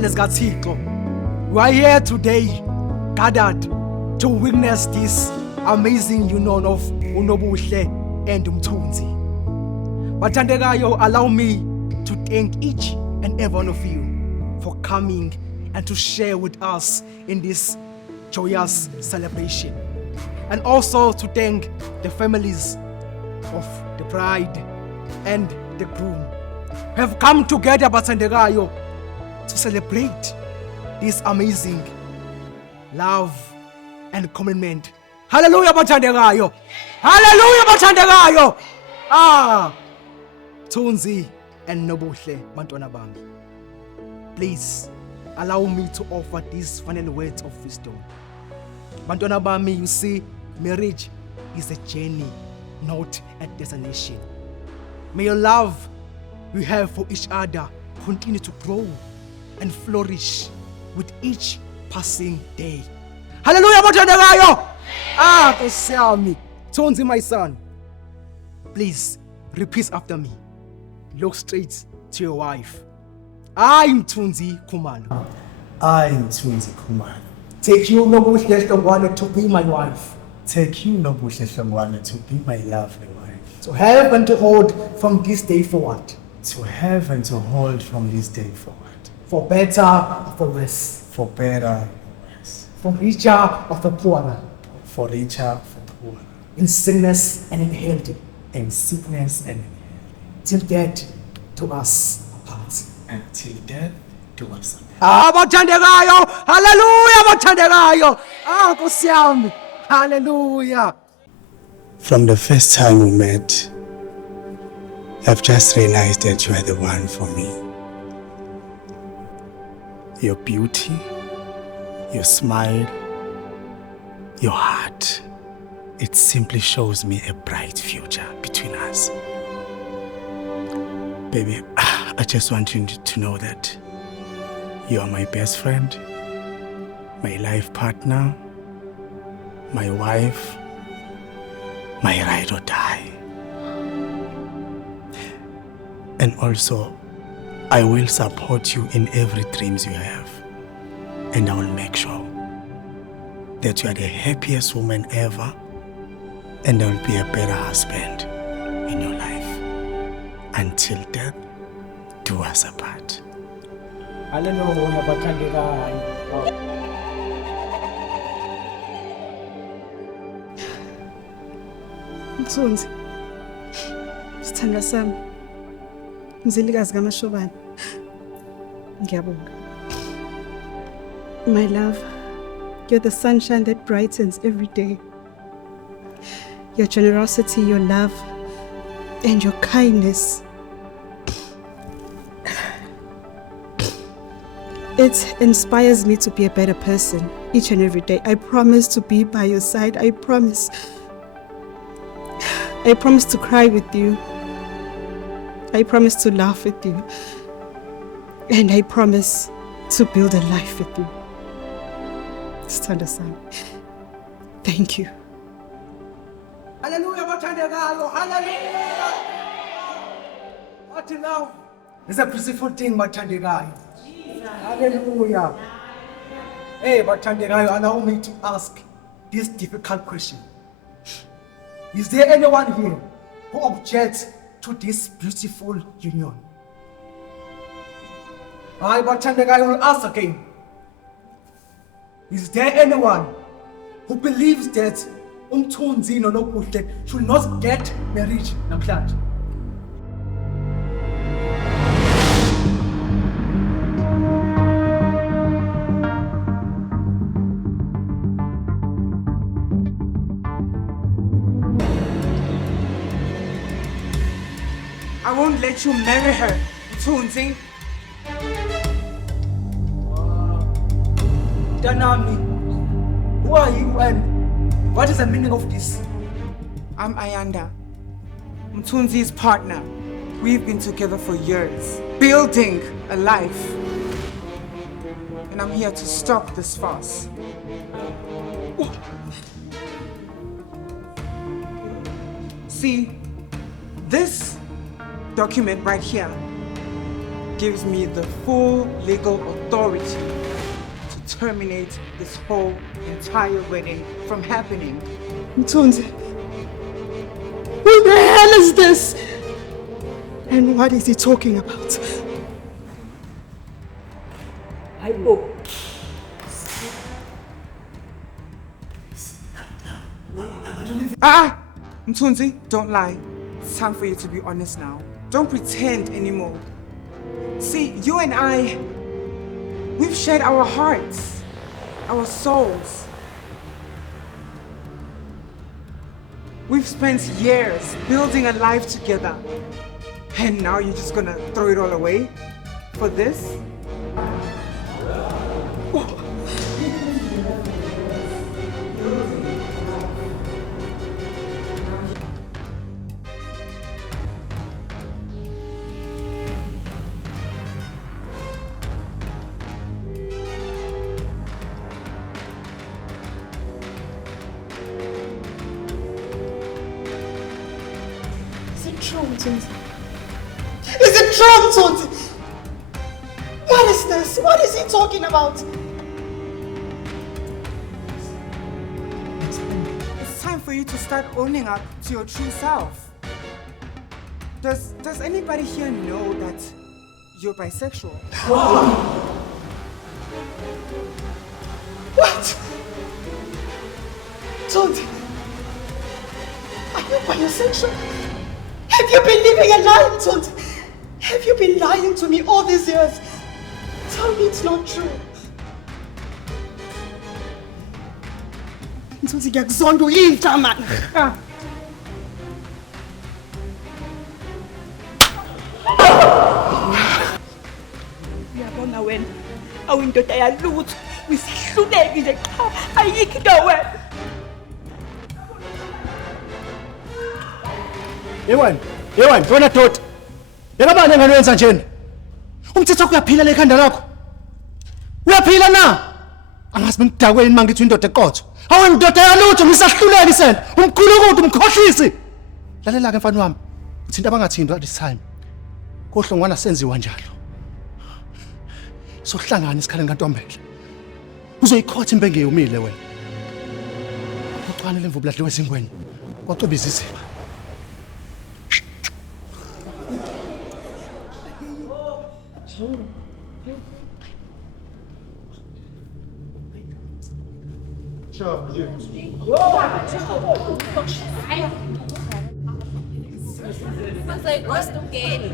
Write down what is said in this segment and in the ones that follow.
We are here today, gathered to witness this amazing union of Unobuhle and Umthunzi. Bathandekayo, allow me to thank each and every one of you for coming and to share with us in this joyous celebration. And also to thank the families of the bride and the groom who have come together, Bathandekayo, to celebrate this amazing love and commitment. Hallelujah, Bathandekayo! Hallelujah, Bathandekayo! Thunzi and Nobuhle, Bantwana Bami. Please allow me to offer these final words of wisdom. Bantwana Bami, you see, marriage is a journey, not a destination. May your love you have for each other continue to grow and flourish with each passing day. Hallelujah, Bathandekayo! Kusiyami. Thunzi, my son, please repeat after me. Look straight to your wife. I'm Thunzi Khumalo. I'm Thunzi Khumalo. Take you, Nobuhle Hlongwane, to be my wife. Take you, Nobuhle Hlongwane, to be my lovely wife. To have and to hold from this day forward. To have and to hold from this day forward. For better or for worse. For better or worse. For richer or for poorer. For richer, for poorer. In sickness and in health. In sickness and in health. Till death do us apart. Until death do us apart. Bathandekayo! Hallelujah, Bathandekayo! Kusiyami! Hallelujah! From the first time we met, I've just realized that you are the one for me. Your beauty, your smile, your heart, it simply shows me a bright future between us. Baby, I just want you to know that you are my best friend, my life partner, my wife, my ride or die. And also, I will support you in every dreams you have. And I will make sure that you are the happiest woman ever, and I will be a better husband in your life. Until death do us apart. Hallelujah, Bathandekayo. Thunzi, sithandwa sami, mzilikazi kaMashobane, ngiyabonga. My love, you're the sunshine that brightens every day. Your generosity, your love, and your kindness, it inspires me to be a better person each and every day. I promise to be by your side. I promise to cry with you. I promise to laugh with you. And I promise to build a life with you. Stand aside. Thank you. Hallelujah, Bathandekayo. Hallelujah. What love is a beautiful thing, Bathandekayo. Hallelujah. Hey, Bathandekayo, allow me to ask this difficult question. Is there anyone here who objects to this beautiful union? Bathandekayo will ask again. Is there anyone who believes that Thunzi noNobuhle should not get married namhlanje? I won't let you marry her, Thunzi. Danami, who are you and what is the meaning of this? I'm Ayanda, Mthunzi's partner. We've been together for years, building a life. And I'm here to stop this farce. See, this document right here gives me the full legal authority to terminate this whole entire wedding from happening. Mthunzi, what the hell is this? And what is he talking about? Mthunzi, don't lie. It's time for you to be honest now. Don't pretend anymore. See, you and I, we've shared our hearts, our souls. We've spent years building a life together. And now you're just gonna throw it all away for this? Is it true, Mthunzi? What is this? What is he talking about? It's time for you to start owning up to your true self. Does anybody here know that you're bisexual? What? Mthunzi, are you bisexual? Have you been living a lie, Mthunzi? Have you been lying to me all these years? Tell me it's not true. Mthunzi, ngiyakuzonda uyinja man. Uyabona wena, awuyindoda yalutho, uyisahluleki nje qha, ayikho into wena. Yewani, wena doda. Yekabani engane wenza njeni? Umthetho kuyaphila le khanda lakho. Uyaphila na? Angazi bengidakweni mangithi indoda eqotho. Hawe indoda yalutho ngisahluleki sena. Umkhulu ukuthi umkhohlisi. Lalela ke mfana wami. Uthinta abangathindwa this time. Kohlongwana senziwa njalo. Sohlangana isikhala ngantombela. Uzoyikhotha imbe ngeyomile wena. Ucwane lemvubu ladliwe ezingweni. Kwacuba iziziba. Masay gusto again.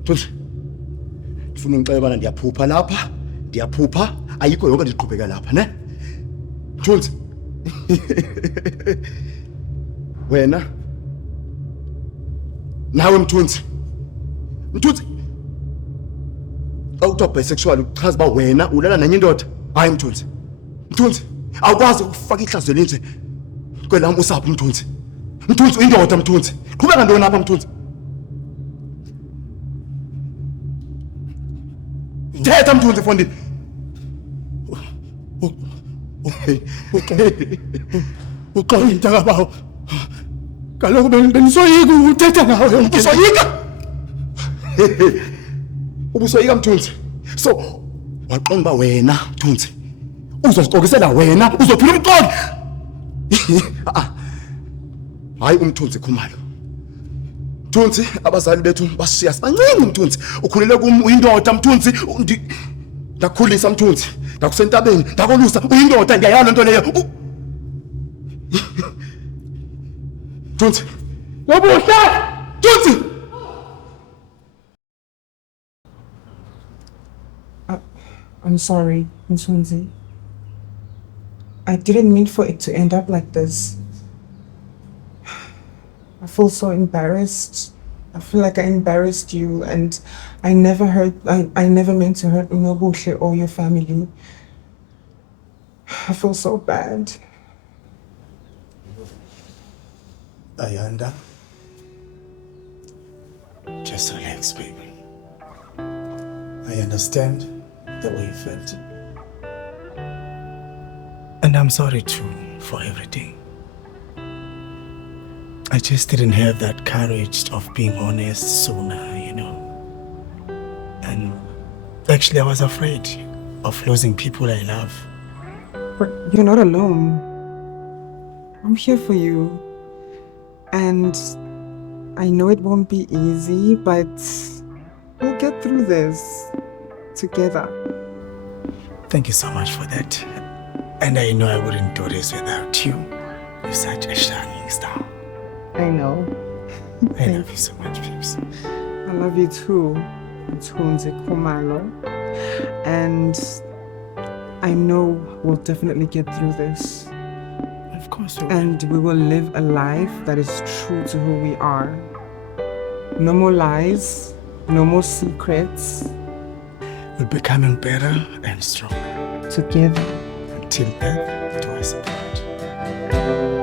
Mthunzi, ngifuna ungixele bana ndiyaphupha lapha, ndiyaphupha, ayikho yonke ndiqhubeka lapha, ne? Mthunzi. Wena nawe Mthunzi. Mthunzi. Awuthiwa bisexual uchaza ba wena ulala nenye indoda. Hayi Mthunzi. Mthunzi, awukwazi ukufaka ihlazo lenze kwelami usapho Mthunzi. Mthunzi uyindoda Mthunzi. Qhubeka ntoni apha Mthunzi? Thetha Mthunzi mfondini. Uxolo intaka bawo. Kaloku bengisoyika uthetha ngawe. Usoyika? Ubusoyika Mthunzi. So waqonda wena Mthunzi. Uzosiqokisela wena, uzophila umqondo. Hayi umthunzi khumalo. Mthunzi, abazali bethu bashiya sibancane Mthunzi. Ukhulele uyindoda Mthunzi. Ndakhulisa Mthunzi. Ndakusentabeni, ndakolusa uyindoda ngiyayala into leyo. Mthunzi. Lobuhle! Mthunzi! I'm sorry, Mthunzi. I didn't mean for it to end up like this. I feel so embarrassed. I feel like I embarrassed you, and I never meant to hurt Unobuhle or your family. I feel so bad. Ayanda, just relax, baby. I understand the way you felt. And I'm sorry too for everything. I just didn't have that courage of being honest sooner, you know. And actually, I was afraid of losing people I love. But you're not alone. I'm here for you. And I know it won't be easy, but we'll get through this together. Thank you so much for that. And I know I wouldn't do this without you. You're such a shining star. I know. I love you so much, babes. I love you too. Mthunzi Khumalo. And I know we'll definitely get through this. Of course we will. And we will live a life that is true to who we are. No more lies, no more secrets. We're becoming better and stronger. Together. Until death do us apart.